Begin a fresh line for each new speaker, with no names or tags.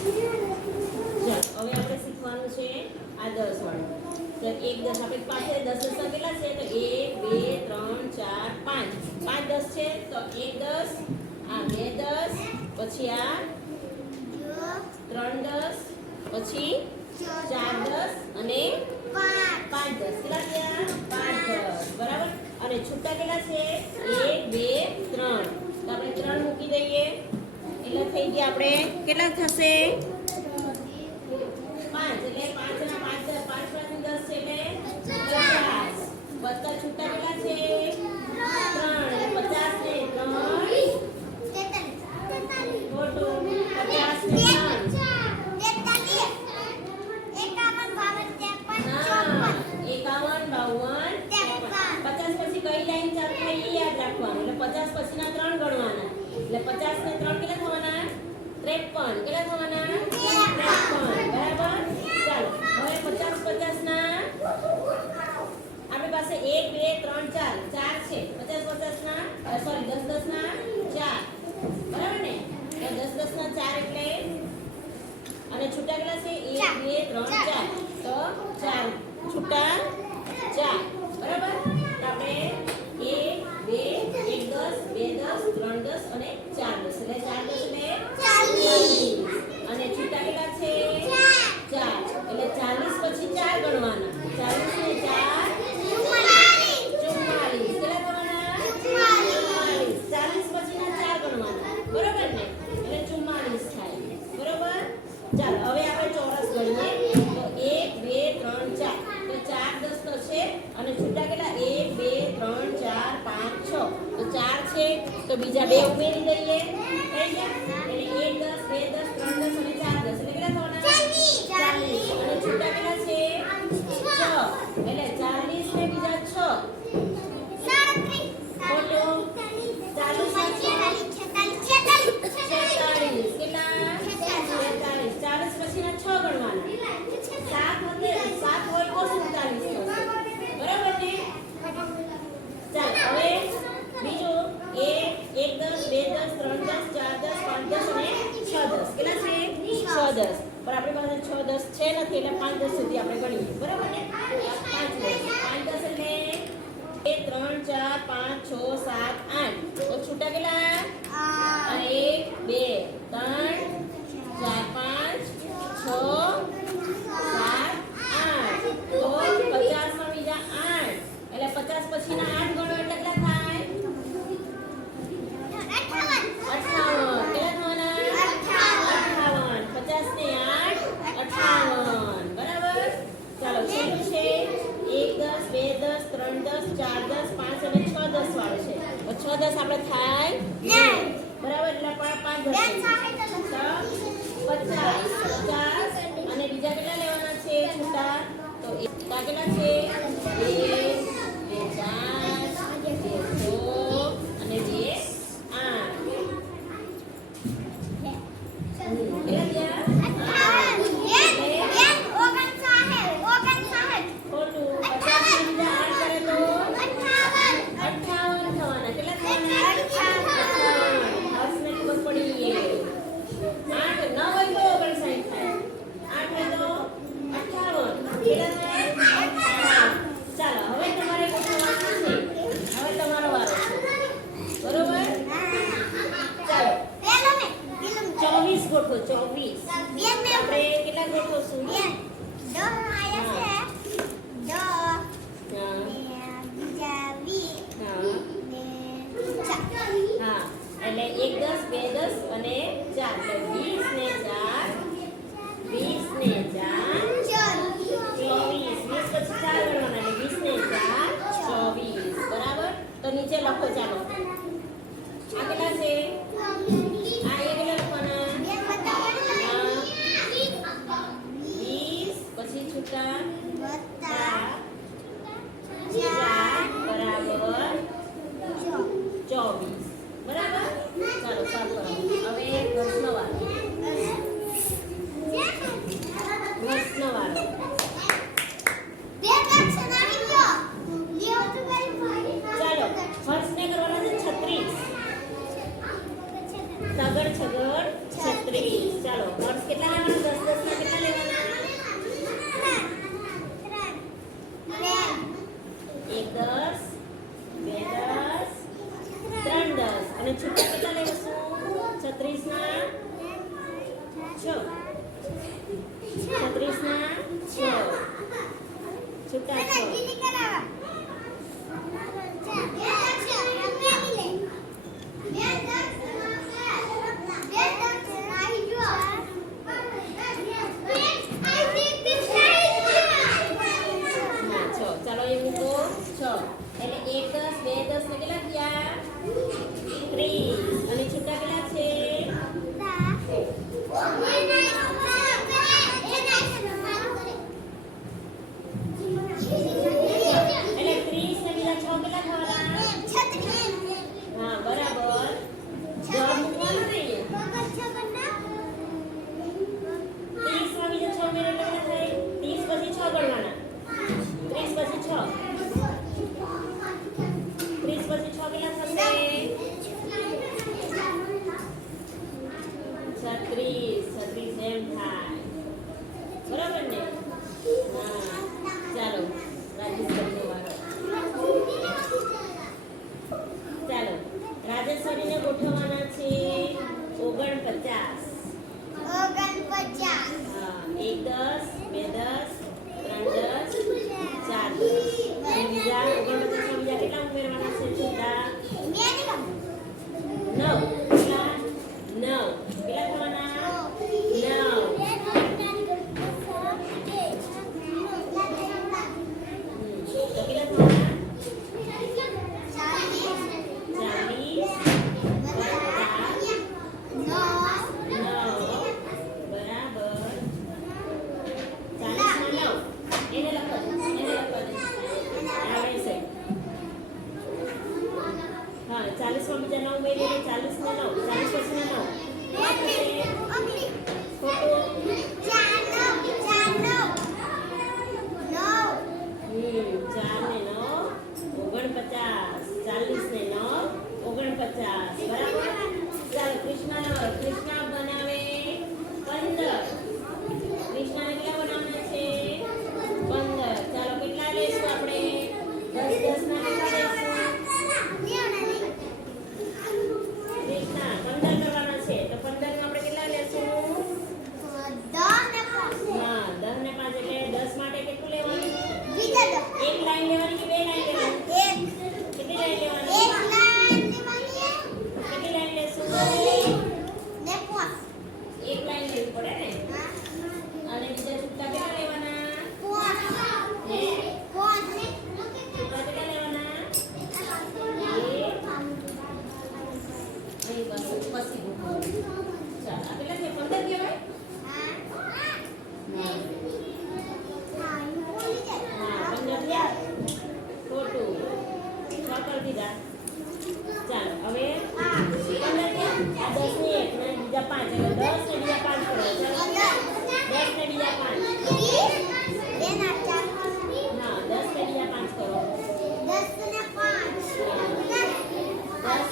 હવે આપણે શીખવાનું છે દસ દસ પાંચ. દસ છે, તો એક દસ પછી આ ત્રણ દસ, પછી ચાર દસ અને પાંચ દસ. કેટલા થયા? પાંચ દસ. બરાબર? અને છૂટા કેટલા છે? એક, બે, ત્રણ. તો આપણે ત્રણ થઈ ગયા આપણે. કેટલા થશે? เล็กก่อนก็ได้เพราะมัน નથી એટલે પાંચ દસ સુધી આપણે ગણીએ બરાબર? Itu 哥 ચોવીસ ગોઠવો ચોવીસ. આપણે કેટલા ગોઠવશું હા. એટલે એક દસ બે દસ અને ચાર. વીસ ને ચાર વીસ ને ચાર છૂટા છ